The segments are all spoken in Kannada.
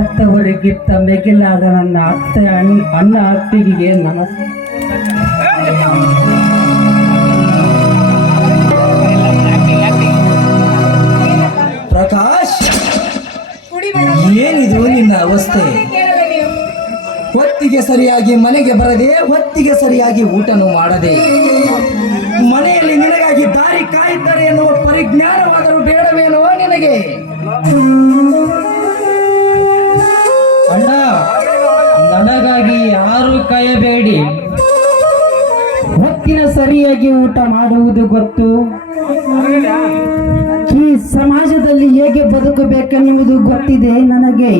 ಎತ್ತವರಿಗಿತ್ತ ಮೆಗಿಲಾದ ನನ್ನ ಅತ್ತೆ ಅಣ್ಣ ಅಣ್ಣ ಅತ್ತಿಗೆ ನಮಸ್ ಪ್ರಕಾಶ್ ಏನಿದು ನಿನ್ನ ಅವಸ್ಥೆ ಹೊತ್ತಿಗೆ ಸರಿಯಾಗಿ ಮನೆಗೆ ಬರದೆ ಹೊತ್ತಿಗೆ ಸರಿಯಾಗಿ ಊಟನು ಮಾಡದೆ ಮನೆಯಲ್ಲಿ ನಿನಗಾಗಿ ದಾರಿ ಕಾಯುತ್ತಾರೆ ಎನ್ನುವ ಪರಿಜ್ಞಾನವಾದರೂ ಬೇಡವೇನೋ ನಿನಗೆ ಅಣ್ಣ ನನಗಾಗಿ ಯಾರು ಕಾಯಬೇಡಿ ಹೊತ್ತಿನ ಸರಿಯಾಗಿ ಊಟ ಮಾಡುವುದು ಗೊತ್ತು ಈ ಸಮಾಜದಲ್ಲಿ ಹೇಗೆ ಬದುಕಬೇಕೆನ್ನುವುದು ಗೊತ್ತಿದೆ ನನಗೆ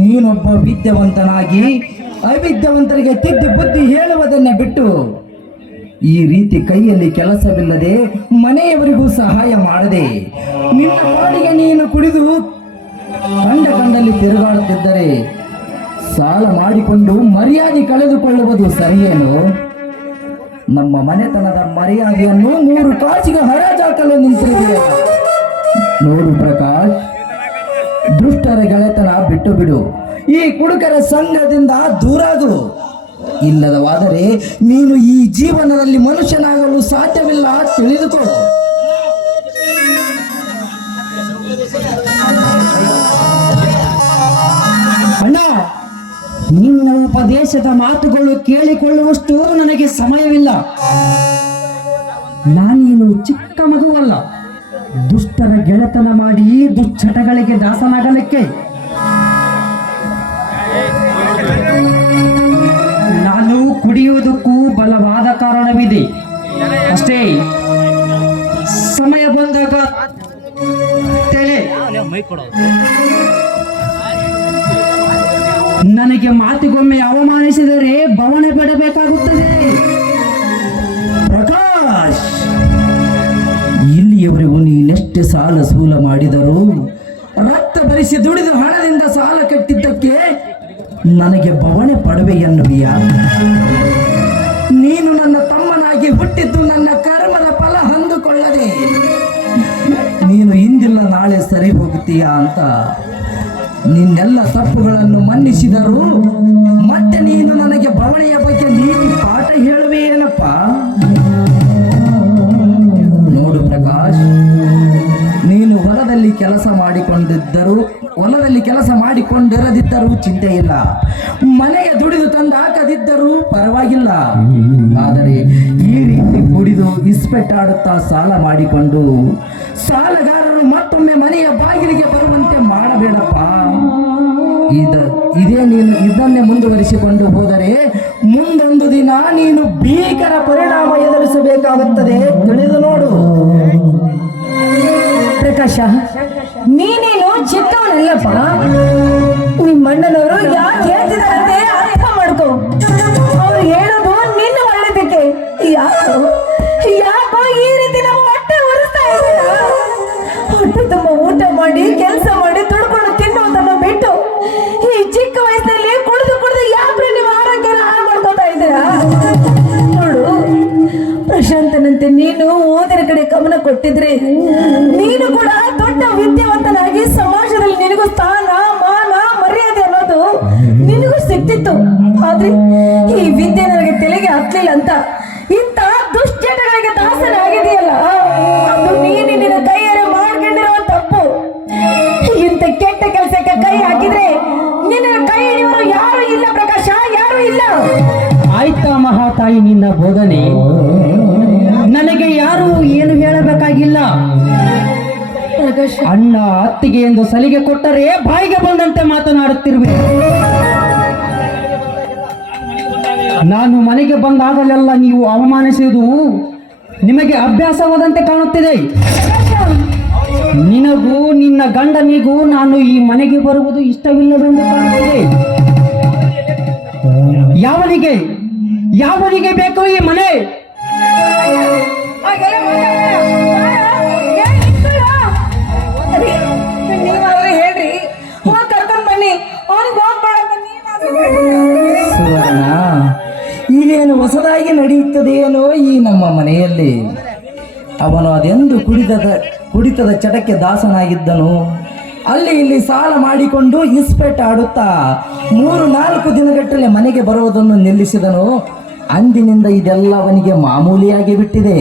ನೀನೊಬ್ಬ ವಿದ್ಯಾವಂತನಾಗಿ ಅವಿದ್ಯಾವಂತರಿಗೆ ತಿದ್ದು ಬುದ್ಧಿ ಹೇಳುವುದನ್ನೇ ಬಿಟ್ಟು ಈ ರೀತಿ ಕೈಯಲ್ಲಿ ಕೆಲಸವಿಲ್ಲದೆ ಮನೆಯವರಿಗೂ ಸಹಾಯ ಮಾಡದೆ ನಿನ್ನ ಪಾಡಿಗೆ ನೀನು ಕುಡಿದು ಕಂಡ ಕಂಡಲ್ಲಿ ತಿರುಗಾಡುತ್ತಿದ್ದರೆ ಸಾಲ ಮಾಡಿಕೊಂಡು ಮರ್ಯಾದೆ ಕಳೆದುಕೊಳ್ಳುವುದು ಸರಿಯೇನು ನಮ್ಮ ಮನೆತನದ ಮರ್ಯಾದೆಯನ್ನು ಮೂರು ಕಾಸಿಗೆ ಹರಾಜಾಕಲು ನಿಂತಿದೆ ನೋಡು ಪ್ರಕಾಶ್ ದುಷ್ಟರ ಗೆಳೆತನ ಬಿಟ್ಟು ಬಿಡು ಈ ಕುಡುಕರ ಸಂಘದಿಂದ ದೂರಾಗು ಇಲ್ಲದವಾದರೆ ನೀನು ಈ ಜೀವನದಲ್ಲಿ ಮನುಷ್ಯನಾಗಲು ಸಾಧ್ಯವಿಲ್ಲ ತಿಳಿದುಕೋ ಅಣ್ಣ ನಿನ್ನ ಉಪದೇಶದ ಮಾತುಗಳು ಕೇಳಿಕೊಳ್ಳುವಷ್ಟು ನನಗೆ ಸಮಯವಿಲ್ಲ ನಾನೇನು ಚಿಕ್ಕ ಮಗುವಲ್ಲ ದುಷ್ಟರ ಗೆಳೆತನ ಮಾಡಿ ದುಶ್ಚಟಗಳಿಗೆ ದಾಸನಾಗಲಿಕ್ಕೆ ನಾನು ಕುಡಿಯುವುದಕ್ಕೂ ಬಲವಾದ ಕಾರಣವಿದೆ ಅಷ್ಟೇ ಸಮಯ ಬಂದಾಗ ನನಗೆ ಮಾತಿಗೊಮ್ಮೆ ಅವಮಾನಿಸಿದರೆ ಬವಣೆ ಪಡಬೇಕಾಗುತ್ತದೆ ಸಾಲ ಸೂಲ ಮಾಡಿದರು ರಕ್ತ ಭರಿಸಿ ದುಡಿದು ಹಣದಿಂದ ಸಾಲ ಕಟ್ಟಿದ್ದಕ್ಕೆ ನನಗೆ ಬವಣೆ ಪಡವೆ ಎನ್ನುವಿಯ ನೀನು ನನ್ನ ತಮ್ಮನಾಗಿ ಹುಟ್ಟಿದ್ದು ನನ್ನ ಕರ್ಮದ ಫಲ ಹೊಂದಿಕೊಳ್ಳದೆ ನೀನು ಇಂದಿಲ್ಲ ನಾಳೆ ಸರಿ ಹೋಗುತ್ತೀಯಾ ಅಂತ ನಿನ್ನೆಲ್ಲ ತಪ್ಪುಗಳನ್ನು ಮನ್ನಿಸಿದರು ಮತ್ತೆ ನೀನು ನನಗೆ ಬವಣೆಯ ಬಗ್ಗೆ ನೀನು ಪಾಠ ಹೇಳುವೆ ಏನಪ್ಪ ಕೆಲಸ ಮಾಡಿಕೊಂಡಿದ್ದರು ಹೊಲದಲ್ಲಿ ಕೆಲಸ ಮಾಡಿಕೊಂಡಿರದಿದ್ದರೂ ಚಿಂತೆ ಇಲ್ಲ ಮನೆಗೆ ದುಡಿದು ತಂದು ಹಾಕದಿದ್ದರೂ ಪರವಾಗಿಲ್ಲ ಆದರೆ ಈ ರೀತಿ ಕುಡಿದು ಇಸ್ಪೆಟ್ಟಾಡುತ್ತಾ ಸಾಲ ಮಾಡಿಕೊಂಡು ಸಾಲಗಾರರು ಮತ್ತೊಮ್ಮೆ ಮನೆಯ ಬಾಗಿಲಿಗೆ ಬರುವಂತೆ ಮಾಡಬೇಡಪ್ಪ ಇದ ಇದೇ ನೀನು ಇದನ್ನೇ ಮುಂದುವರಿಸಿಕೊಂಡು ಹೋದರೆ ಮುಂದೊಂದು ದಿನ ನೀನು ಭೀಕರ ಪರಿಣಾಮ ಎದುರಿಸಬೇಕಾಗುತ್ತದೆ ತಿಳಿದನು ಕಡೆ ಗಮನ ಕೊಟ್ಟಿದ್ರೆ ನೀನು ಕೂಡ ದೊಡ್ಡ ವಿದ್ಯಾವಂತನಾಗಿ ಸಮಾಜದಲ್ಲಿ ನಿನಗೂ ಸ್ಥಾನ ಮಾನ ಮರ್ಯಾದೆ ಅನ್ನೋದು ನಿನಗೂ ಸಿಕ್ತಿತ್ತು ಆದ್ರೆ ಈ ವಿದ್ಯೆ ನನಗೆ ತಲೆಗೆ ಹತ್ಲಿಲ್ಲ ಅಂತ ಇಂತ ದುಶ್ಚಟಗಳಿಗೆ ದಾಸನಾಗಿದೆಯಲ್ಲ ಅದು ನೀನು ನಿನ್ನ ಕೈಯಾರೆ ಮಾಡ್ಕೊಂಡಿರೋ ತಪ್ಪು ಇಂತ ಕೆಟ್ಟ ಕೆಲಸಕ್ಕೆ ಕೈ ಹಾಕಿದ್ರೆ ನಿನ್ನ ಕೈ ಹಿಡಿಯೋರು ಯಾರು ಇಲ್ಲ ಪ್ರಕಾಶ ಯಾರು ಇಲ್ಲ ಆಯ್ತಾ ತಾಯಿ ನಿನ್ನ ಬೋಧನೆ ಯಾರು ಏನು ಹೇಳಬೇಕಾಗಿಲ್ಲ ಅಣ್ಣ ಅತ್ತಿಗೆ ಎಂದು ಸಲಿಗೆ ಕೊಟ್ಟರೆ ಬಾಯಿಗೆ ಬಂದಂತೆ ಮಾತನಾಡುತ್ತಿರುವೆ ನಾನು ಮನೆಗೆ ಬಂದಾಗಲೆಲ್ಲ ನೀವು ಅವಮಾನಿಸುವುದು ನಿಮಗೆ ಅಭ್ಯಾಸವಾದಂತೆ ಕಾಣುತ್ತಿದೆ ನಿನಗೂ ನಿನ್ನ ಗಂಡನಿಗೂ ನಾನು ಈ ಮನೆಗೆ ಬರುವುದು ಇಷ್ಟವಿಲ್ಲವೆಂದು ಕಾಣುತ್ತಿದೆ ಯಾವನಿಗೆ ಯಾವನಿಗೆ ಬೇಕು ಈ ಮನೆ ಈಗೇನು ಹೊಸದಾಗಿ ನಡೆಯುತ್ತದೆಯೇನೋ ಈ ನಮ್ಮ ಮನೆಯಲ್ಲಿ ಅವನು ಅದೆಂದು ಕುಡಿತದ ಕುಡಿತದ ಚಟಕ್ಕೆ ದಾಸನಾಗಿದ್ದನು ಅಲ್ಲಿ ಇಲ್ಲಿ ಸಾಲ ಮಾಡಿಕೊಂಡು ಆಡುತ್ತಾ ಮೂರು ನಾಲ್ಕು ದಿನಗಟ್ಟಲೆ ಮನೆಗೆ ಬರುವುದನ್ನು ನಿಲ್ಲಿಸಿದನು ಅಂದಿನಿಂದ ಇದೆಲ್ಲ ಅವನಿಗೆ ಮಾಮೂಲಿಯಾಗಿ ಬಿಟ್ಟಿದೆ